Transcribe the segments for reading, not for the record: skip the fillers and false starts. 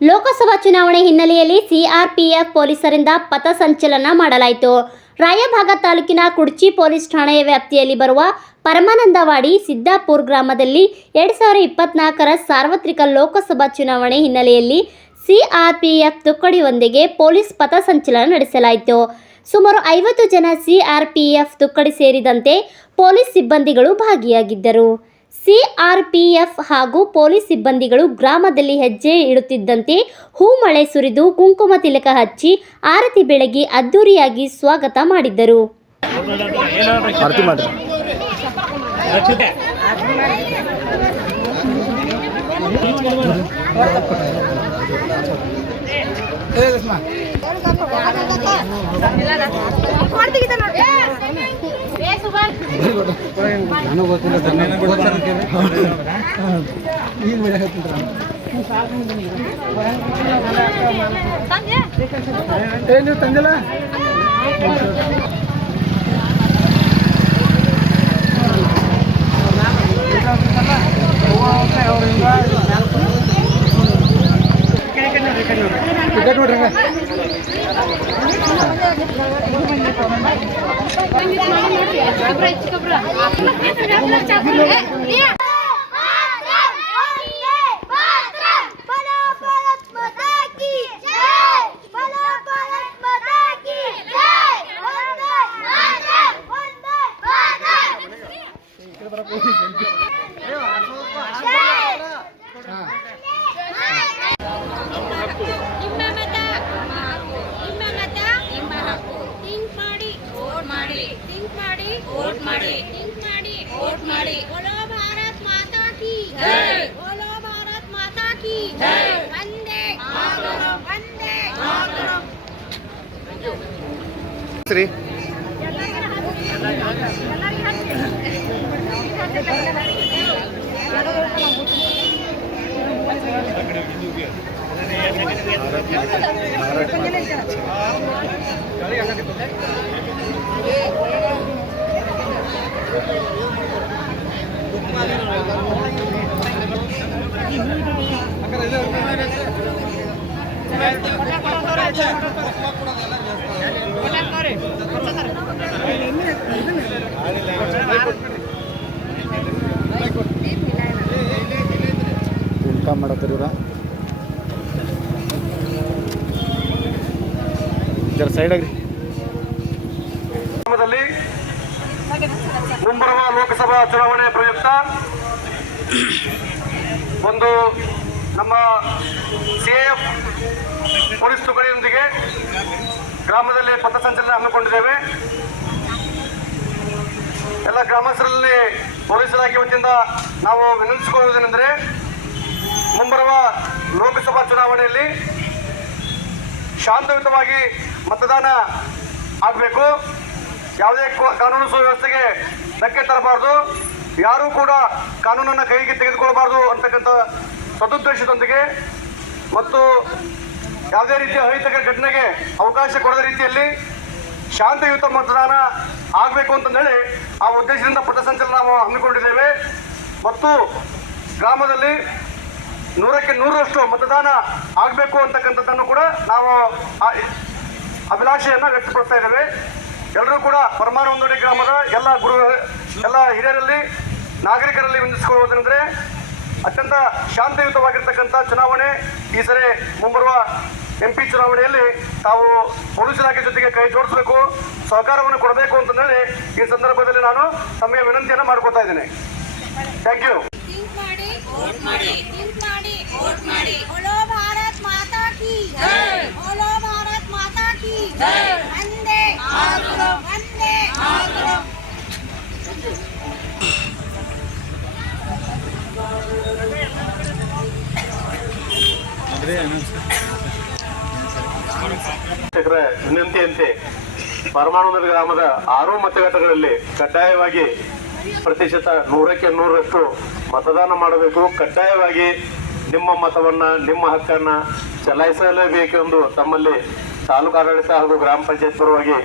ಲೋಕಸಭಾ ಚುನಾವಣೆ ಹಿನ್ನೆಲೆಯಲ್ಲಿ ಸಿಆರ್ಪಿಎಫ್ ಪೊಲೀಸರಿಂದ ಪಥಸಂಚಲನ ಮಾಡಲಾಯಿತು. ರಾಯಭಾಗ ತಾಲೂಕಿನ ಕುಡ್ಚಿ ಪೊಲೀಸ್ ಠಾಣೆಯ ವ್ಯಾಪ್ತಿಯಲ್ಲಿ ಬರುವ ಪರಮಾನಂದವಾಡಿ ಸಿದ್ದಾಪುರ ಗ್ರಾಮದಲ್ಲಿ 2024ರ ಸಾರ್ವತ್ರಿಕ ಲೋಕಸಭಾ ಚುನಾವಣೆ ಹಿನ್ನೆಲೆಯಲ್ಲಿ ಸಿಆರ್ಪಿಎಫ್ ತುಕಡಿಯೊಂದಿಗೆ ಪೊಲೀಸ್ ಪಥಸಂಚಲನ ನಡೆಸಲಾಯಿತು. ಸುಮಾರು 50 ಜನ ಸಿಆರ್ಪಿಎಫ್ ತುಕಡಿ ಸೇರಿದಂತೆ ಪೊಲೀಸ್ ಸಿಬ್ಬಂದಿಗಳು ಭಾಗಿಯಾಗಿದ್ದರು. ಸಿಆರ್ಪಿಎಫ್ ಹಾಗೂ ಪೊಲೀಸ್ ಸಿಬ್ಬಂದಿಗಳು ಗ್ರಾಮದಲ್ಲಿ ಹೆಜ್ಜೆ ಇಡುತ್ತಿದ್ದಂತೆ ಹೂಮಳೆ ಸುರಿದು ಕುಂಕುಮ ತಿಲಕ ಹಚ್ಚಿ ಆರತಿ ಬೆಳಗಿ ಅದ್ದೂರಿಯಾಗಿ ಸ್ವಾಗತ ಮಾಡಿದ್ದರು. ತಂದಿಲ್ಲ ನೋಡ್ರಿ वोट माड़ी बोलो भारत माता की जय, बोलो भारत माता की जय, वंदे मातरम, वंदे मातरम। श्री ಉಲ್ಟಾ ಮಾಡತ್ತೀರ ಜರ ಸೈಡ್ ಆಗ್ರಿ. ಮುಂಬರುವ ಲೋಕಸಭಾ ಚುನಾವಣೆ ಪ್ರಯುಕ್ತ ಒಂದು ನಮ್ಮ ಸಿಎಎಫ್ ಪೊಲೀಸ್ ತುಕಡಿಯೊಂದಿಗೆ ಗ್ರಾಮದಲ್ಲಿ ಪಥಸಂಚಲನ ಹಮ್ಮಿಕೊಂಡಿದ್ದೇವೆ. ಎಲ್ಲ ಗ್ರಾಮಸ್ಥರಲ್ಲಿ ಪೊಲೀಸ್ ಇಲಾಖೆ ವತಿಯಿಂದ ನಾವು ವಿನಂತಿಸಿಕೊಳ್ಳುವುದೇನೆಂದರೆ, ಮುಂಬರುವ ಲೋಕಸಭಾ ಚುನಾವಣೆಯಲ್ಲಿ ಶಾಂತಯುತವಾಗಿ ಮತದಾನ ಆಗಬೇಕು. ಯಾವುದೇ ಕಾನೂನು ಸುವ್ಯವಸ್ಥೆಗೆ ಧಕ್ಕೆ ತರಬಾರ್ದು, ಯಾರೂ ಕೂಡ ಕಾನೂನನ್ನು ಕೈಗೆ ತೆಗೆದುಕೊಳ್ಳಬಾರ್ದು ಅಂತಕ್ಕಂಥ ಸದುದ್ದೇಶದೊಂದಿಗೆ ಮತ್ತು ಯಾವುದೇ ರೀತಿಯ ಅಹಿತಕರ ಘಟನೆಗೆ ಅವಕಾಶ ಕೊಡದ ರೀತಿಯಲ್ಲಿ ಶಾಂತಿಯುತ ಮತದಾನ ಆಗಬೇಕು ಅಂತಂದೇಳಿ ಆ ಉದ್ದೇಶದಿಂದ ಪಥಸಂಚಲನ ನಾವು ಹಮ್ಮಿಕೊಂಡಿದ್ದೇವೆ. ಮತ್ತು ಗ್ರಾಮದಲ್ಲಿ 100ಕ್ಕೆ 100ರಷ್ಟು ಮತದಾನ ಆಗಬೇಕು ಅಂತಕ್ಕಂಥದ್ದನ್ನು ಕೂಡ ನಾವು ಅಭಿಲಾಷೆಯನ್ನು ವ್ಯಕ್ತಪಡಿಸ್ತಾ ಇದ್ದೇವೆ. ಎಲ್ಲರೂ ಕೂಡ ಪರಮಾನಂದವಾಡಿ ಗ್ರಾಮದ ಎಲ್ಲ ಹಿರಿಯರಲ್ಲಿ ನಾಗರಿಕರಲ್ಲಿ ವಿನಂತಿಸಿಕೊಳ್ಳುವುದೆಂದರೆ, ಅತ್ಯಂತ ಶಾಂತಿಯುತವಾಗಿರ್ತಕ್ಕಂಥ ಚುನಾವಣೆ ಈ ಸರಿ ಮುಂಬರುವ MP ಚುನಾವಣೆಯಲ್ಲಿ ತಾವು ಪೊಲೀಸ್ ಇಲಾಖೆ ಜೊತೆಗೆ ಕೈ ಜೋಡಿಸಬೇಕು, ಸಹಕಾರವನ್ನು ಕೊಡಬೇಕು ಅಂತಂದೇಳಿ ಈ ಸಂದರ್ಭದಲ್ಲಿ ನಾನು ತಮಗೆ ವಿನಂತಿಯನ್ನು ಮಾಡ್ಕೊತಾ ಇದ್ದೇನೆ. Thank you. बोलो भारत माता की जय, बोलो भारत माता की जय, वंदे मातरम, वंदे मातरम। ವಿನಂತಿಯಂತೆ ಪರಮಾನಂದವಾಡಿ ಗ್ರಾಮದ 6 ಮತಗಟ್ಟೆಗಳಲ್ಲಿ ಕಡ್ಡಾಯವಾಗಿ ಪ್ರತಿಶತ 100ಕ್ಕೆ 100ರಷ್ಟು ಮತದಾನ ಮಾಡಬೇಕು. ಕಡ್ಡಾಯವಾಗಿ ನಿಮ್ಮ ಮತವನ್ನು, ನಿಮ್ಮ ಹಕ್ಕನ್ನು ಚಲಾಯಿಸಲೇಬೇಕೆಂದು ತಮ್ಮಲ್ಲಿ ತಾಲೂಕು ಆಡಳಿತ ಹಾಗೂ ಗ್ರಾಮ ಪಂಚಾಯತ್ ಪರವಾಗಿ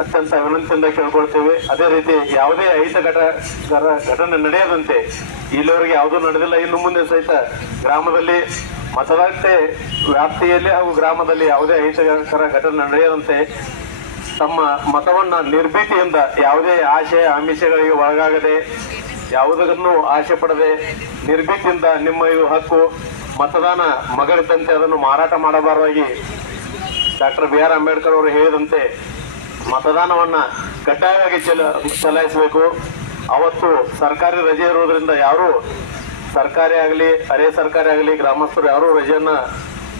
ಅತ್ಯಂತ ವಿನಂತಿಯಿಂದ ಕೇಳ್ಕೊಳ್ತೇವೆ. ಅದೇ ರೀತಿ ಯಾವುದೇ ಅಹಿತಕರ ಘಟನೆ ನಡೆಯದಂತೆ ಇಲ್ಲಿವರೆಗೆ ಯಾವುದೂ ನಡೆದಿಲ್ಲ. ಇನ್ನು ಮುಂದೆ ಸಹಿತ ಗ್ರಾಮದಲ್ಲಿ ಮತದಾನತೆ ವ್ಯಾಪ್ತಿಯಲ್ಲಿ ಹಾಗೂ ಗ್ರಾಮದಲ್ಲಿ ಯಾವುದೇ ಅಹಿತಕರ ಘಟನೆ ನಡೆಯದಂತೆ ತಮ್ಮ ಮತವನ್ನ ನಿರ್ಭೀತಿಯಿಂದ ಯಾವುದೇ ಆಶೆ ಆಮಿಷಗಳಿಗೆ ಒಳಗಾಗದೆ ಯಾವುದನ್ನು ಆಶೆ ಪಡದೆ ನಿರ್ಭೀತಿಯಿಂದ ನಿಮ್ಮ ಇದು ಹಕ್ಕು ಮತದಾನ ಮಗಳಿದ್ದಂತೆ ಅದನ್ನು ಮಾರಾಟ ಮಾಡಬಾರದಾಗಿ ಡಾಕ್ಟರ್ ಬಿ ಆರ್ ಅಂಬೇಡ್ಕರ್ ಅವರು ಹೇಳಿದಂತೆ ಮತದಾನವನ್ನ ಕಡ್ಡಾಯವಾಗಿ ಚಲಾಯಿಸಬೇಕು. ಅವತ್ತು ಸರ್ಕಾರಿ ರಜೆ ಇರುವುದರಿಂದ ಯಾರು ಸರ್ಕಾರಿ ಆಗಲಿ ಅರೆ ಸರ್ಕಾರಿ ಆಗಲಿ ಗ್ರಾಮಸ್ಥರು ಯಾರು ರಜೆಯನ್ನ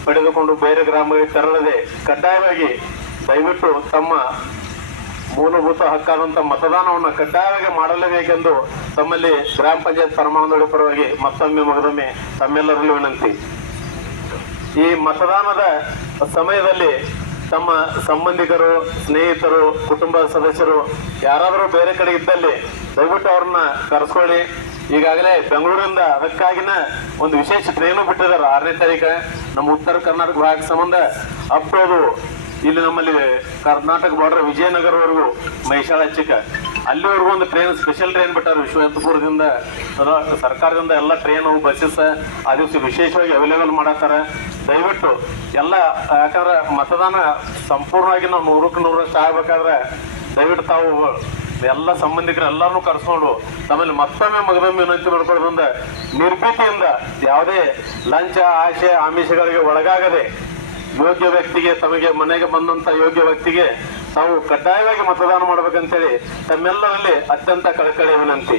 ಪಡೆದುಕೊಂಡು ಬೇರೆ ಗ್ರಾಮಗಳಿಗೆ ತೆರಳದೆ ಕಡ್ಡಾಯವಾಗಿ ದಯವಿಟ್ಟು ತಮ್ಮ ಮೂಲಭೂತ ಹಕ್ಕಾದಂಥ ಮತದಾನವನ್ನು ಕಡ್ಡಾಯವಾಗಿ ಮಾಡಲೇಬೇಕೆಂದು ತಮ್ಮಲ್ಲಿ ಗ್ರಾಮ ಪಂಚಾಯತ್ ಪರಮಾನಂದೋಡಿ ಪರವಾಗಿ ಮತ್ತೊಮ್ಮೆ ತಮ್ಮೆಲ್ಲರಲ್ಲೂ ವಿನಂತಿ. ಈ ಮತದಾನದ ಸಮಯದಲ್ಲಿ ತಮ್ಮ ಸಂಬಂಧಿಕರು, ಸ್ನೇಹಿತರು, ಕುಟುಂಬದ ಸದಸ್ಯರು ಯಾರಾದರೂ ಬೇರೆ ಕಡೆ ಇದ್ದಲ್ಲಿ ದಯವಿಟ್ಟು ಅವ್ರನ್ನ ಕರೆಸ್ಕೊಳ್ಳಿ. ಈಗಾಗಲೇ ಬೆಂಗಳೂರಿಂದ ಅದಕ್ಕಾಗಿನ ಒಂದು ವಿಶೇಷ ಟ್ರೈನು ಬಿಟ್ಟಿದ್ದಾರೆ 6ನೇ ತಾರೀಕು ನಮ್ಮ ಉತ್ತರ ಕರ್ನಾಟಕ ಭಾಗ ಸಂಬಂಧ ಅಪ್ಪೋದು ಇಲ್ಲಿ ನಮ್ಮಲ್ಲಿ ಕರ್ನಾಟಕ ಬಾರ್ಡರ್ ವಿಜಯನಗರವರೆಗೂ ಮೈಸಾಳ ಚಿಕ್ಕ ಅಲ್ಲಿವರೆಗೂ ಒಂದು ಟ್ರೈನ್ ಸ್ಪೆಷಲ್ ಟ್ರೈನ್ ಬಿಟ್ಟಾರೆ ವಿಶ್ವನಾಥಪುರದಿಂದ ಸರ್ಕಾರದಿಂದ ಎಲ್ಲ ಟ್ರೈನು ಬಸ್ಸಸ್ ಆ ದಿವಸ ವಿಶೇಷವಾಗಿ ಅವೈಲೇಬಲ್ ಮಾಡತ್ತಾರೆ. ದಯವಿಟ್ಟು ಎಲ್ಲ ಯಾಕಂದ್ರೆ ಮತದಾನ ಸಂಪೂರ್ಣವಾಗಿ ನಾವು 100ಕ್ಕೆ 100 ಆಗಬೇಕಾದ್ರೆ ದಯವಿಟ್ಟು ತಾವು ಎಲ್ಲ ಸಂಬಂಧಿಕರು ಎಲ್ಲರನ್ನೂ ಕರೆಸ್ಕೊಂಡು ತಮ್ಮಲ್ಲಿ ಮತ್ತೊಮ್ಮೆ ವಿನಂತಿ ಮಾಡ್ಕೊಳ್ಳೋದ್ರಿಂದ ನಿರ್ಭೀತಿಯಿಂದ ಯಾವುದೇ ಲಂಚ ಆಶೆ ಆಮಿಷಗಳಿಗೆ ಒಳಗಾಗದೆ ಯೋಗ್ಯ ವ್ಯಕ್ತಿಗೆ ತಮಗೆ ಮನೆಗೆ ಬಂದಂತ ಯೋಗ್ಯ ವ್ಯಕ್ತಿಗೆ ತಾವು ಕಡ್ಡಾಯವಾಗಿ ಮತದಾನ ಮಾಡ್ಬೇಕಂತೇಳಿ ತಮ್ಮೆಲ್ಲರಲ್ಲಿ ಅತ್ಯಂತ ಕಳಕಳಿಯ ವಿನಂತಿ.